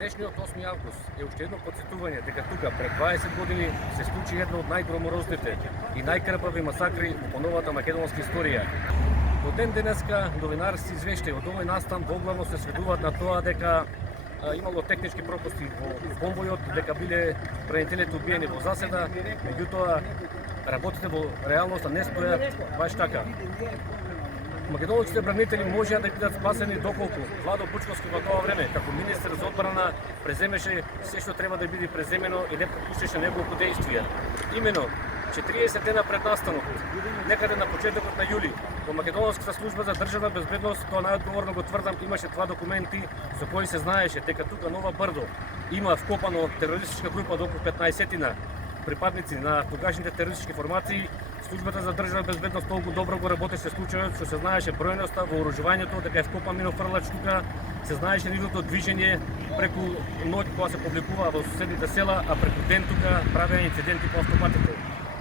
Днешниот 8 август е уште едно подсетување дека тука пред 20 години се случи една од најгроморозните и најкрвави масакри во новата македонска историја. До ден денеска новинарски извештаи од овој настан воглавно се сведуваат на тоа дека имало технички пропусти во конвојот, дека биле бранителите убиени во заседа, меѓутоа работите во реалноста не стојат баш така. Македонските бранители можеа да бидат спасени доколку Владо Бучковски во тоа време, како министер за одбрана, преземеше се што треба да биде преземено и не пропуштеше неговото дејствие. Имено 40 дена пред настанот, некаде на почетокот на јули, во Македонската служба за државна безбедност, тоа најодговорно го тврдам, имаше два документи со кои се знаеше дека тука Нова Брдо има вкопано терористичка група до околу 15-тина припадници на тогашните терористички формации. Службата за државна безбедност толку добро го работеше случајот, што се знаеше бројноста, вооружувањето, дека е вкопан минофрлач тука, се знаеше нивното движење преку ноќ кога се публикува во соседните села, а преку ден тука правеа инциденти по автопатите.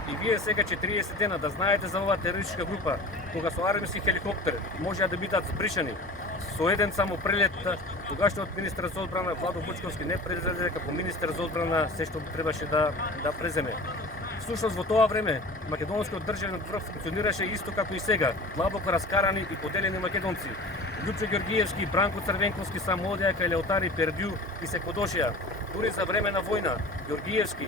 И вие сега 40 дена да знаете за оваа терористичка група, кога со армиски хеликоптер можеа да бидат збришани, со еден само прелет, тогашниот министер за одбрана Владо Бучковски не презеде дека по министер за одбрана се што требаше да преземе. Всушност во тоа време македонскиот државен врв функционираше исто како и сега, длабоко раскарани и поделени македонци. Лјупчо Ѓорѓиевски и Бранко Црвенковски само одеа кај Леотари, Пердју и се подошија. Дури за време на војна, Ѓорѓиевски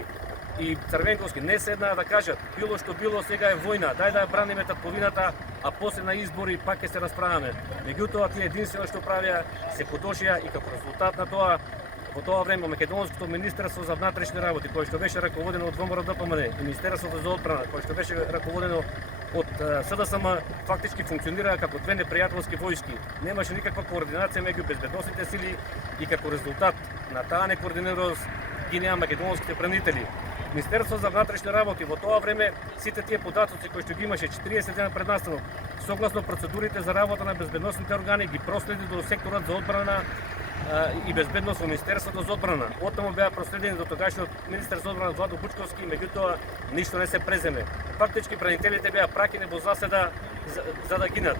и Црвенковски не седнаа да кажат било што било, сега е војна, дај да ја браниме татковината, а после на избори пак ќе се расправаме. Меѓутоа тие единствено што правеа се подошија и како резултат на тоа во тоа време Македонското министерство за внатрешни работи, кое што беше раководено од ВМРО-ДПМН, и Министерството за одбрана, кое што беше раководено од СДСМ, фактички функционираа како две непријателски војски. Немаше никаква координација меѓу безбедносните сили и како резултат на таа некоординираност гинеа македонските бранители. Министерството за внатрешни работи во тоа време сите тие податоци кои што ги имаше 40 дена пред настанот, согласно процедурите за работа на безбедносните органи, ги проследи до секторот за одбрана и безбедност во Министерството за одбрана. Оттаму беа проследени до тогашниот министер за одбрана Владо Бучковски, меѓутоа ништо не се преземе. Фактички бранителите беа пракени во заседа за да гинат.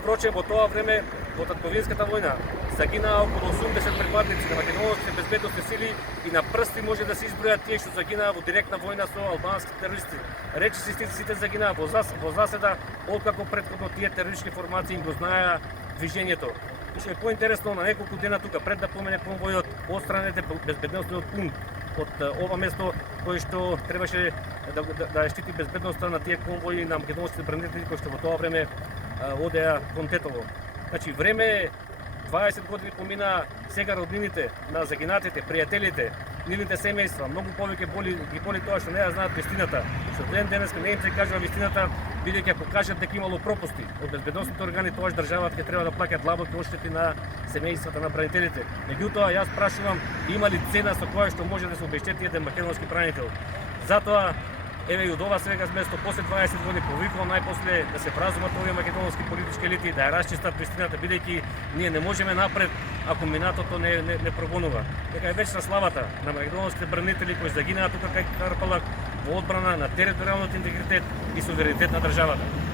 Впрочем, во тоа време, во татковинската војна, загинаа околу 80 припадници на македонските безбедносни сили и на прсти може да се избројат тие што загинаа во директна војна со албански терористи. Речиси сите загинаа во заседа, откако претходно тие терористички формации го знаеа движењето. Што е поинтересно, на неколку дена тука пред да помене конвојот, отстранете безбедносниот пункт од ова место кој што требаше да штити безбедноста на тие конвои на македонските бранители кои што во тоа време одеа кон Тетово. Значи време е, 20 години помина, сега роднините на загинатите, пријателите, нивните семејства, многу повеќе ги боли тоа што не ја знаат вистината. Што ден денеска не им се кажува вистината, бидејќи ако кажат дека имало пропусти од безбедносните органи, тоаш државата ќе треба да плаќа длабоки одштети на семејствата на бранителите. Меѓутоа, јас прашувам, има ли цена со која што може да се обештети еден македонски бранител? Затоа, еве и од ова сега место, после 20 години повикувам најпосле да се празумат овие македонски политички елити, да ја расчистат вистината, бидејќи ние не можеме напред ако минатото не прогонува. Дека е вечна славата на македонските бранители кои загинаа тука кај Карпалак во одбрана на територијалниот интегритет и суверенитет на државата.